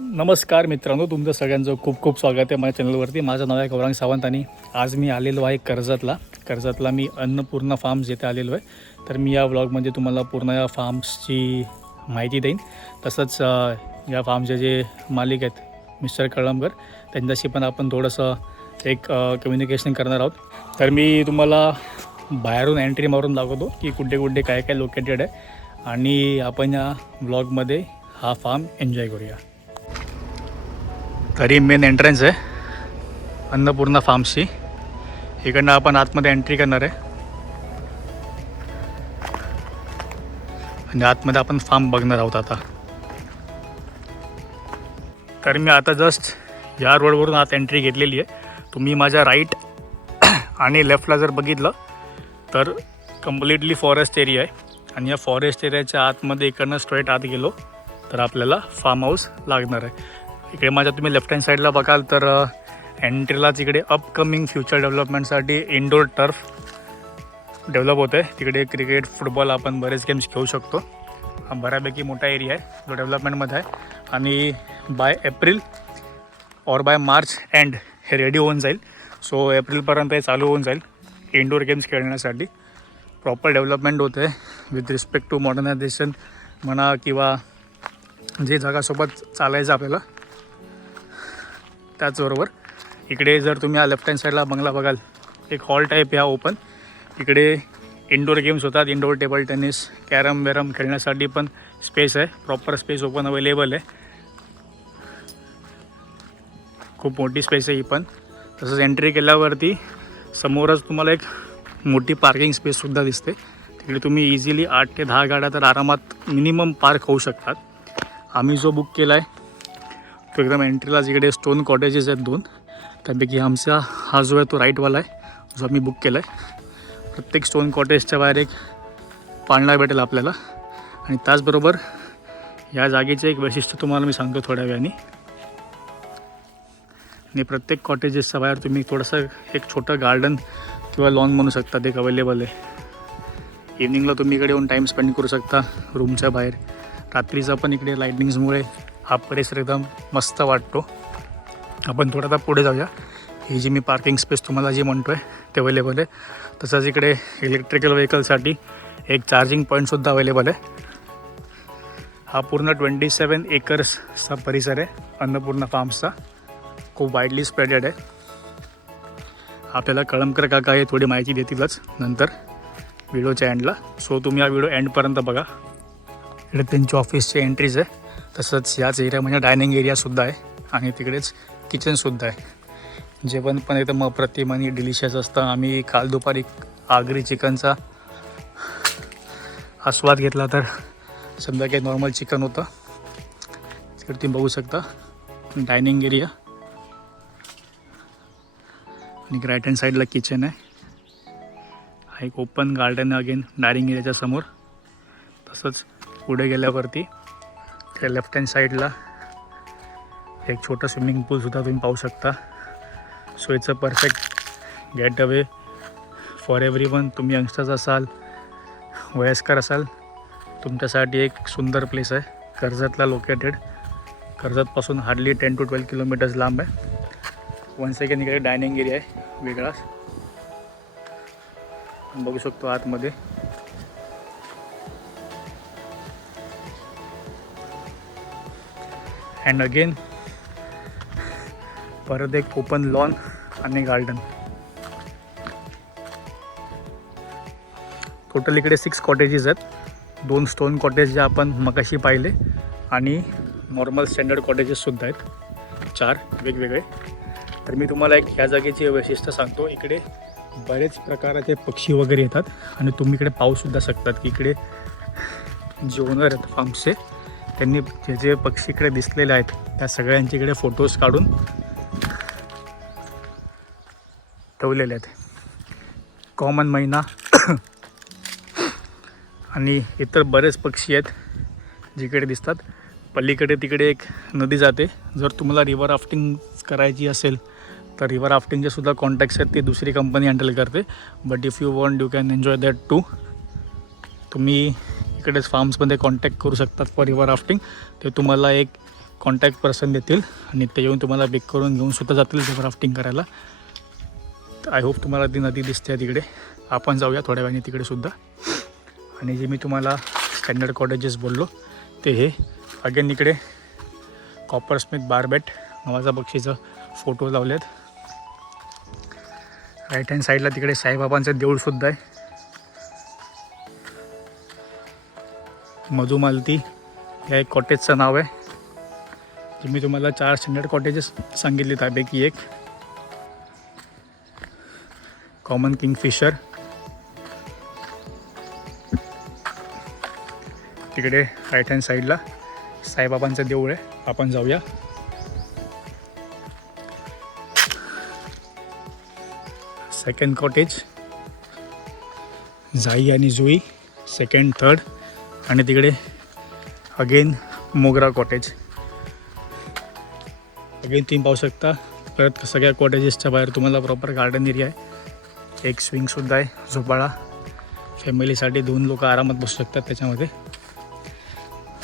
नमस्कार मित्रांनो, तुमचं सगळ्यांचं खूप खूप स्वागत आहे माझ्या चॅनलवरती. माझं नाव आहे गौरांग सावंत आणि आज मी आलेलो आहे कर्जतला मी अन्नपूर्णा फार्म्स येथे आलेलो आहे. तर मी या व्लॉगमध्ये तुम्हाला पूर्ण या फार्म्सची माहिती देईन. तसंच या फार्मचे जे मालिक आहेत मिस्टर कळमकर, त्यांच्याशी पण आपण थोडंसं एक कम्युनिकेशन करणार आहोत. तर मी तुम्हाला बाहेरून एंट्री मारून दाखवतो की कुठे कुठे काय काय लोकेटेड आहे आणि आपण या व्लॉगमध्ये हा फार्म एन्जॉय करूया. तरी मेन एंट्रन्स आहे अन्नपूर्णा फार्मची. इकडनं आपण आतमध्ये एंट्री करणार आहे आणि आतमध्ये आपण फार्म बघणार आहोत आता. तर मी आता जस्ट या रोडवरून आत एंट्री घेतलेली आहे. तुम्ही माझ्या राईट आणि लेफ्टला जर बघितलं तर कम्प्लिटली फॉरेस्ट एरिया आहे आणि या फॉरेस्ट एरियाच्या आतमध्ये इकडनं स्ट्रेट आत गेलो तर आपल्याला फार्म हाऊस लागणार आहे. इकडे माझ्या तुम्ही लेफ्ट हँड साईडला बघाल तर एंट्रीलाच इकडे अपकमिंग फ्युचर डेव्हलपमेंटसाठी इंडोर टर्फ डेव्हलप होतं आहे. तिकडे क्रिकेट, फुटबॉल आपण बरेच गेम्स खेळू शकतो. हा बऱ्यापैकी मोठा एरिया आहे जो डेव्हलपमेंटमध्ये आहे आणि बाय एप्रिल और बाय मार्च एंड हे रेडी होऊन जाईल. सो एप्रिलपर्यंत हे चालू होऊन जाईल इंडोर गेम्स खेळण्यासाठी. प्रॉपर डेव्हलपमेंट होतं आहे विथ रिस्पेक्ट टू मॉडर्नायझेशन म्हणा किंवा जे जगासोबत चालायचं आपल्याला. त्याचबरोबर इकडे जर तुम्ही हा लेफ्ट हँड साईडला बंगला बघाल, एक हॉल टाईप ह्या ओपन. इकडे इंडोर गेम्स होतात, indoor table tennis, carrom verum खेळण्यासाठी पण स्पेस आहे. प्रॉपर स्पेस ओपन अवेलेबल आहे. खूप मोठी स्पेस आहे ही पण. तसंच एंट्री केल्यावरती समोरच तुम्हाला एक मोठी पार्किंग स्पेससुद्धा दिसते. तिकडे तुम्ही इझिली 8 ते 10 गाड्या तर आरामात मिनिमम पार्क होऊ शकतात. आम्ही जो बुक केला आहे तो एकदम एंट्रीलाच इकडे स्टोन कॉटेजेस आहेत 2. त्यापैकी आमचा हा जो आहे तो राईटवाला आहे जो आम्ही बुक केला आहे. प्रत्येक स्टोन कॉटेजच्या बाहेर एक पाळणा भेटेल आपल्याला. आणि त्याचबरोबर या जागेचे एक वैशिष्ट्य तुम्हाला मी सांगतो थोड्या वेळाने. आणि प्रत्येक कॉटेजेसच्या बाहेर तुम्ही थोडंसं एक छोटं गार्डन किंवा लॉन म्हणू शकता, ते एक अवेलेबल आहे. इव्हनिंगला तुम्ही इकडे येऊन टाईम स्पेंड करू शकता रूमच्या बाहेर. रात्रीचा पण इकडे लाईटनिंग्समुळे हा परिसर एकदम मस्त वाटतो. आपण थोडा आता पुढे जाऊया. ही जी मी पार्किंग स्पेस तुम्हाला जी म्हणतो आहे ते अवेलेबल आहे. तसंच इकडे इलेक्ट्रिकल व्हेकलसाठी एक चार्जिंग पॉईंटसुद्धा अवेलेबल आहे. हा पूर्ण 27 एकर्सचा परिसर आहे अन्नपूर्णा फार्म्सचा. खूप वाईडली स्प्रेडेड आहे. आपल्याला कळमकर काका हे थोडी माहिती देतीलच नंतर व्हिडिओच्या एंडला. सो तुम्ही हा व्हिडिओ एंडपर्यंत बघा. इकडे त्यांची ऑफिसची एंट्रीज आहे. तसंच याच एरियामध्ये डायनिंग एरियासुद्धा आहे आणि तिकडेच किचनसुद्धा आहे. जेवण पण एकदम अप्रतिम आणि डिलिशियस असतं. आम्ही काल दुपारी आगरी चिकनचा आस्वाद घेतला तर संध्याकाळी नॉर्मल चिकन होतं. तिकडे तुम्ही बघू शकता डायनिंग एरिया आणि राईट हँड साईडला किचन आहे. हा एक ओपन गार्डन आहे अगेन डायनिंग एरियाच्या समोर. तसंच पुढे गेल्यावरती त्या लेफ्ट हँड साईडला एक छोटं स्विमिंग पूलसुद्धा तुम्ही पाहू शकता. So it's a perfect get away for everyone. तुम्ही यंगस्टर्स असाल, वयस्कर असाल, तुमच्यासाठी एक सुंदर प्लेस आहे. कर्जतला लोकेटेड. कर्जतपासून हार्डली 10 to 12 किलोमीटर्स लांब आहे. वन सेकंड इकडे डायनिंग एरिया आहे वेगळाच. बघू शकतो आतमध्ये. अँड अगेन परत एक ओपन लॉन आणि गार्डन. टोटल इकडे 6 कॉटेजेस आहेत. 2 स्टोन कॉटेज जे आपण मगाशी पाहिले आणि नॉर्मल स्टँडर्ड कॉटेजेससुद्धा आहेत 4 वेगवेगळे. तर मी तुम्हाला एक ह्या जागेचे वैशिष्ट्य सांगतो. इकडे बरेच प्रकाराचे पक्षी वगैरे येतात आणि तुम्ही इकडे पाहूसुद्धा शकतात की इकडे जे ओनर आहेत फार्मचे त्यांनी जे जे पक्षी इकडे दिसलेले आहेत त्या सगळ्यांचे इकडे फोटोज काढून ठेवलेले आहेत. कॉमन मैना आणि इतर बरेच पक्षी आहेत जिकडे दिसतात. पलीकडे तिकडे एक नदी जाते. जर तुम्हाला रिव्हर राफ्टिंग करायची असेल तर रिव्हर राफ्टिंगचे सुद्धा कॉन्टॅक्ट्स आहेत. ते दुसरी कंपनी हँडल करते. But if you want you can enjoy that too. तुम्ही इकडेच फार्म्समध्ये कॉन्टॅक्ट करू शकतात फॉर रिव्हर राफ्टिंग. ते तुम्हाला एक कॉन्टॅक्ट पर्सन देतील आणि ते येऊन तुम्हाला पिक करून घेऊन स्वतः जातील रिव्हर राफ्टिंग करायला. तर आय होप तुम्हाला ती नदी दिसते तिकडे. आपण जाऊया थोड्या वेळाने तिकडे सुद्धा. आणि जे मी तुम्हाला स्टँडर्ड कॉटेजेस बोललो ते हे अगेन इकडे कॉपरस्मिथ बारबेट नावाचा बक्षीचं फोटो लावले आहेत. राईट हँड साईडला तिकडे साईबाबांचं देऊळसुद्धा आहे. मधुमालती या एक कॉटेजचं नाव आहे. जे मी तुम्हाला 4 स्टँडर्ड कॉटेजेस सांगितले त्यापैकी एक. कॉमन किंगफिशर तिकडे राईट हँड साईडला साईबाबांचं देऊळ आहे. आपण जाऊया. सेकंड कॉटेज जाई आणि जुई, सेकंड थर्ड. आणि तिकडे अगेन मोगरा कॉटेज. अगेन तुम्ही पाहू शकता. परत सगळ्या कॉटेजेसच्या बाहेर तुम्हाला प्रॉपर गार्डन एरिया आहे. एक स्विंगसुद्धा आहे, झोपाळा. फॅमिलीसाठी 2 लोक आरामात बसू शकतात त्याच्यामध्ये.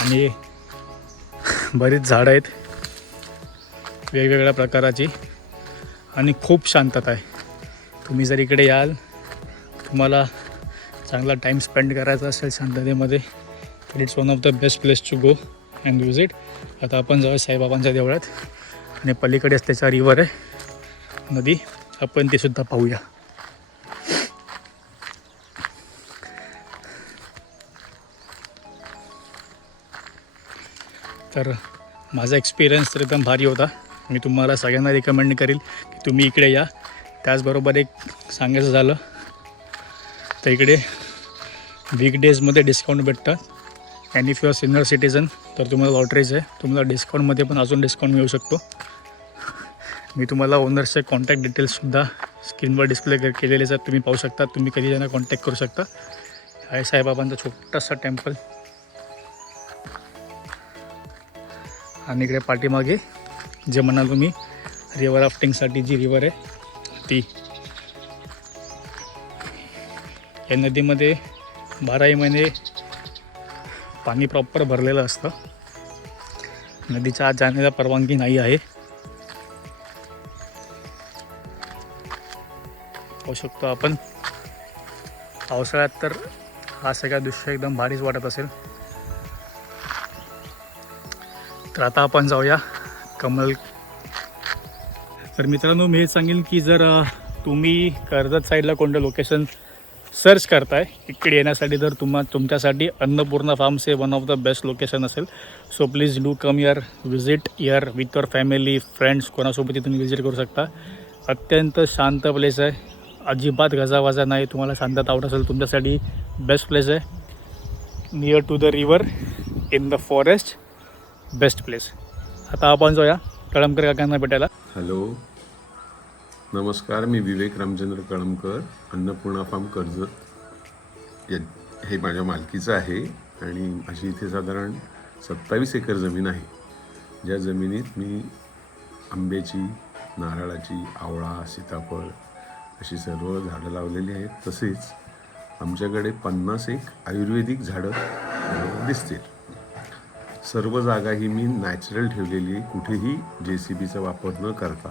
आणि बरीच झाडं आहेत वेगवेगळ्या प्रकाराची आणि खूप शांतता आहे. तुम्ही जर इकडे याल, तुम्हाला चांगला टाईम स्पेंड करायचा असेल शांततेमध्ये, तर it's one of the best place to go and visit. आता आपण जाऊया साईबाबांच्या देवळात आणि पलीकडेच त्याचा रिव्हर आहे, नदी. आपण ते सुद्धा पाहूया. तर माझा एक्सपिरियन्स तर एकदम भारी होता. मी तुम्हाला सगळ्यांना रिकमेंड करेल की तुम्ही इकडे या. त्याचबरोबर एक सांगायचं झालं तर इकडे वीकडेजमध्ये डिस्काउंट भेटतात. And if you are senior citizen तर तुम्हाला लॉटरीज आहे, तुम्हाला डिस्काउंटमध्ये पण अजून डिस्काउंट मिळू शकतो. मी तुम्हाला ओनर्सचे कॉन्टॅक्ट डिटेल्ससुद्धा स्क्रीनवर डिस्प्ले केलेलेच आहेत, तुम्ही पाहू शकता. तुम्ही कधी त्यांना कॉन्टॅक्ट करू शकता. आहे साईबाबांचा छोटासा टेम्पल. आणि इकडे पाठीमागे जे म्हणाल तुम्ही रिव्हर राफ्टिंगसाठी जी रिव्हर आहे ती. या नदीमध्ये 12ही महिने पाणी प्रॉपर भरलेलं असतं. नदीच्या आत जाण्याला परवानगी नाही आहे. पाहू शकतो आपण. पावसाळ्यात तर हा सगळा दृश्य एकदम भारीच वाटत असेल. तर आता आपण जाऊया कमल. तर मित्रांनो, मी हे सांगेन की जर तुम्ही कर्जत साईडला कोणतं लोकेशन सर्च करताय इकडे येण्यासाठी, तर तुमच्यासाठी अन्नपूर्णा फार्म्स हे one of the best location असेल. So please do come here, visit here with your family, friends, कोणासोबतही तुम्ही विजिट करू शकता. अत्यंत शांत प्लेस आहे, अजिबात गजावाजा नाही. तुम्हाला शांतता आवडत असेल तुमच्यासाठी बेस्ट प्लेस आहे. Near to the river, in the forest, best place. आता आपण जाऊया कळमकर काकांना भेटायला. हॅलो, नमस्कार. मी विवेक रामचंद्र कळमकर, अन्नपूर्णा फार्म कर्जत. हे माझ्या मालकीचं आहे आणि माझी इथे साधारण 27 एकर जमीन आहे. ज्या जमिनीत मी आंब्याची, नारळाची, आवळा, सीताफळ अशी सर्व झाडं लावलेली आहेत. तसेच आमच्याकडे 50 आयुर्वेदिक झाडं दिसतील. सर्व जागा ही मी नॅचरल ठेवलेली आहे. कुठेही JCBचा वापर न करता,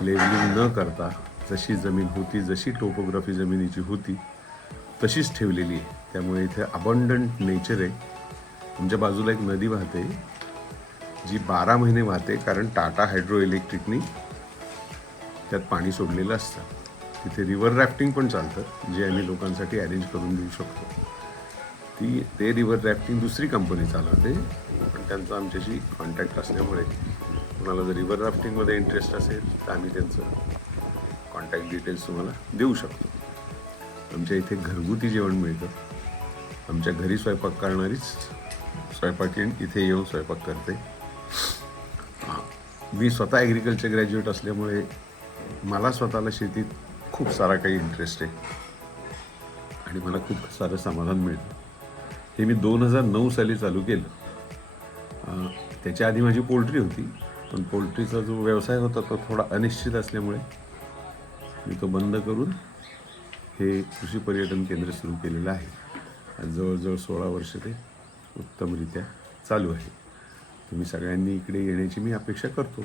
लेबलिंग न करता, जशी जमीन होती, जशी टोपोग्राफी जमिनीची होती तशीच ठेवलेली आहे. त्यामुळे इथे अबंडंट नेचर आहे. आमच्या बाजूला एक नदी वाहते जी 12 महिने वाहते, कारण टाटा हायड्रो इलेक्ट्रिकनी त्यात पाणी सोडलेलं असतं. तिथे रिव्हर राफ्टिंग पण चालतं, जे आम्ही लोकांसाठी अरेंज करून देऊ शकतो. ते रिव्हर राफ्टिंग दुसरी कंपनी चालवते, पण त्यांचा आमच्याशी कॉन्टॅक्ट असल्यामुळे तुम्हाला जर रिव्हर राफ्टिंगमध्ये इंटरेस्ट असेल तर आम्ही त्यांचं कॉन्टॅक्ट डिटेल्स तुम्हाला देऊ शकतो. आमच्या इथे घरगुती जेवण मिळतं. आमच्या घरी स्वयंपाक करणारीच स्वयंपाकीण इथे येऊन स्वयंपाक करते. मी स्वतः ॲग्रिकल्चर ग्रॅज्युएट असल्यामुळे मला स्वतःला शेतीत खूप सारा काही इंटरेस्ट आहे आणि मला खूप सारं समाधान मिळतं. हे मी 2009 साली चालू केलं. त्याच्या आधी माझी पोल्ट्री होती, पण पोल्ट्रीचा जो व्यवसाय होता तो थोडा अनिश्चित असल्यामुळे मी तो बंद करून हे कृषी पर्यटन केंद्र सुरू केलेलं आहे. जवळजवळ 16 वर्ष ते उत्तमरित्या चालू आहे. तुम्ही सगळ्यांनी इकडे येण्याची मी अपेक्षा करतो.